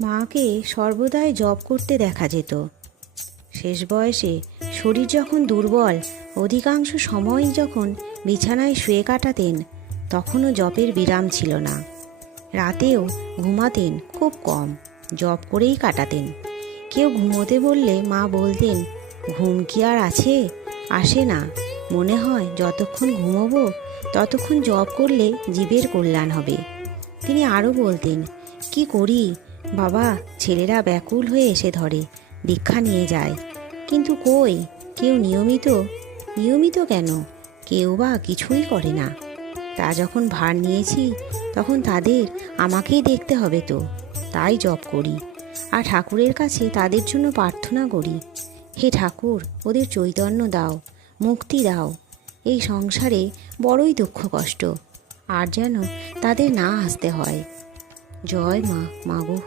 মাকে সর্বদাই জপ করতে দেখা যেত। শেষ বয়সে শরীর যখন দুর্বল, অধিকাংশ সময়ই যখন বিছানায় শুয়ে কাটাতেন, তখনও জপের বিরাম ছিল না। রাতেও ঘুমাতেন খুব কম, জপ করেই কাটাতেন। কেউ ঘুমোতে বললে মা বলতেন, ঘুম কি আর আছে, আসে না, মনে হয় যতক্ষণ ঘুমোবো ততক্ষণ জপ করলে জীবের কল্যাণ হবে। তিনি আরও বলতেন, কি করি বাবা, ছেলেরা ব্যাকুল হয়ে এসে ধরে, দীক্ষা নিয়ে যায়, কিন্তু কই কেউ নিয়মিত কেন, কেউ বা কিছুই করে না। তা যখন ভার নিয়েছি তখন তাদের আমাকেই দেখতে হবে, তো তাই জপ করি আর ঠাকুরের কাছে তাদের জন্য প্রার্থনা করি, হে ঠাকুর, ওদের চৈতন্য দাও, মুক্তি দাও। এই সংসারে বড়ই দুঃখ কষ্ট, আর যেন তাদের না আসতে হয়। জয় মা, মাগো।